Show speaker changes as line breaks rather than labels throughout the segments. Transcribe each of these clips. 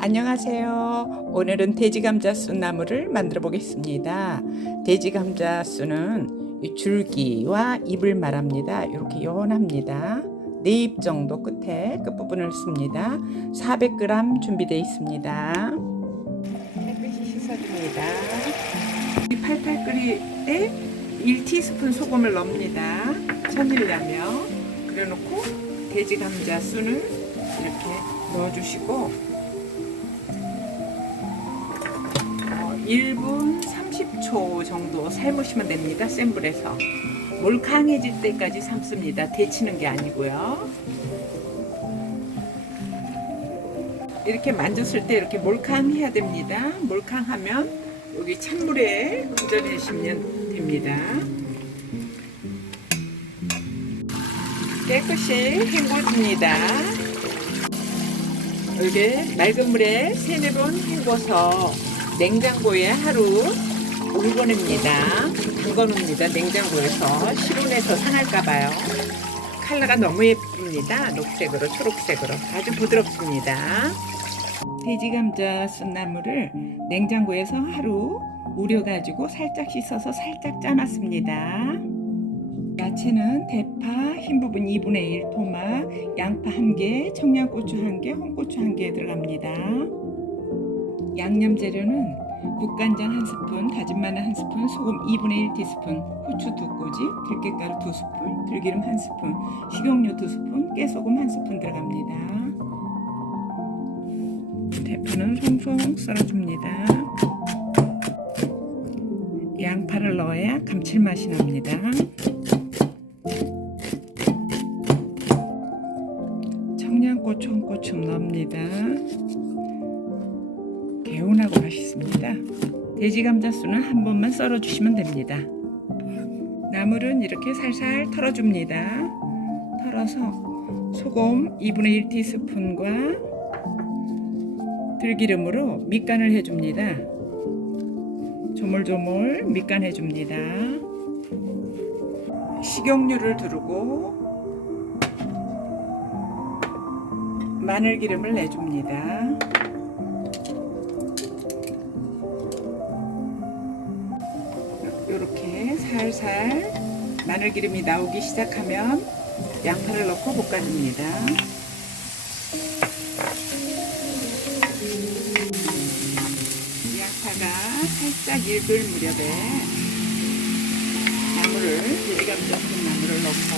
안녕하세요. 오늘은 돼지 감자순 나물을 만들어 보겠습니다. 돼지 감자순은 이 줄기와 잎을 말합니다. 이렇게 연합니다. 네잎 정도 끝에 끝부분을 씁니다. 400g 준비되어 있습니다. 깨끗이 씻어줍니다. 이 팔팔 끓이에 1티스푼 소금을 넣습니다. 천일라며 그래놓고 돼지 감자순을 이렇게 넣어주시고 1분 30초 정도 삶으시면 됩니다. 센 불에서. 몰캉해질 때까지 삶습니다. 데치는 게 아니고요. 이렇게 만졌을 때 이렇게 몰캉해야 됩니다. 몰캉하면 여기 찬물에 건져내시면 됩니다. 깨끗이 헹궈줍니다. 이게 맑은 물에 세네 번 헹궈서 냉장고에 하루 올보냅니다. 담궈놓습니다. 냉장고에서 실온에서 상할까봐요. 컬러가 너무 예쁩니다. 녹색으로 초록색으로 아주 부드럽습니다. 돼지 감자 순나물을 냉장고에서 하루 우려가지고 살짝 씻어서 살짝 짜놨습니다. 야채는 대파 흰 부분 2분의 1 토막, 양파 1개, 청양고추 1개, 홍고추 1개 들어갑니다. 양념 재료는 국간장 1스푼, 다진 마늘 1스푼, 소금 2분의 1 티스푼, 후추 2꼬지, 들깨가루 2스푼, 들기름 1스푼, 식용유 2스푼, 깨소금 1스푼 들어갑니다. 대파는 송송 썰어줍니다. 양파를 넣어야 감칠맛이 납니다. 청양고추, 홍고추 넣습니다. 개운하고 맛있습니다. 돼지 감자수는 한 번만 썰어 주시면 됩니다. 나물은 이렇게 살살 털어줍니다. 털어서 소금 2분의 1티스푼과 들기름으로 밑간을 해줍니다. 조물조물 밑간 해 줍니다. 식용유를 두르고 마늘 기름을 내줍니다. 살살 마늘 기름이 나오기 시작하면 양파를 넣고 볶아줍니다. 양파가 살짝 익을 무렵에 나물을 돼지감자순 나물을 넣고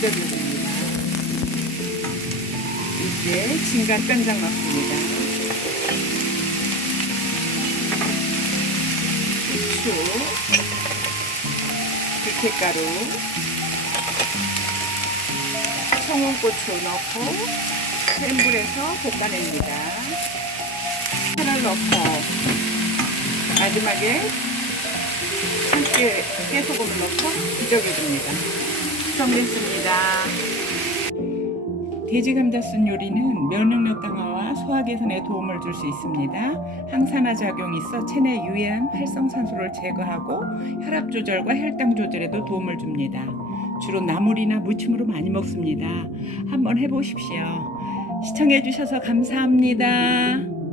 끓여줍니다. 이제 진간 간장 넣습니다. 후추, 들깨가루, 청양고추 넣고 센 불에서 볶아냅니다. 파를 넣고 마지막에 함께 깨소금을 넣고 뒤적여줍니다. 완성됐습니다. 돼지 감자순 요리는 면역력 강화와 소화 개선에 도움을 줄 수 있습니다. 항산화 작용이 있어 체내 유해한 활성산소를 제거하고 혈압 조절과 혈당 조절에도 도움을 줍니다. 주로 나물이나 무침으로 많이 먹습니다. 한번 해보십시오. 시청해주셔서 감사합니다.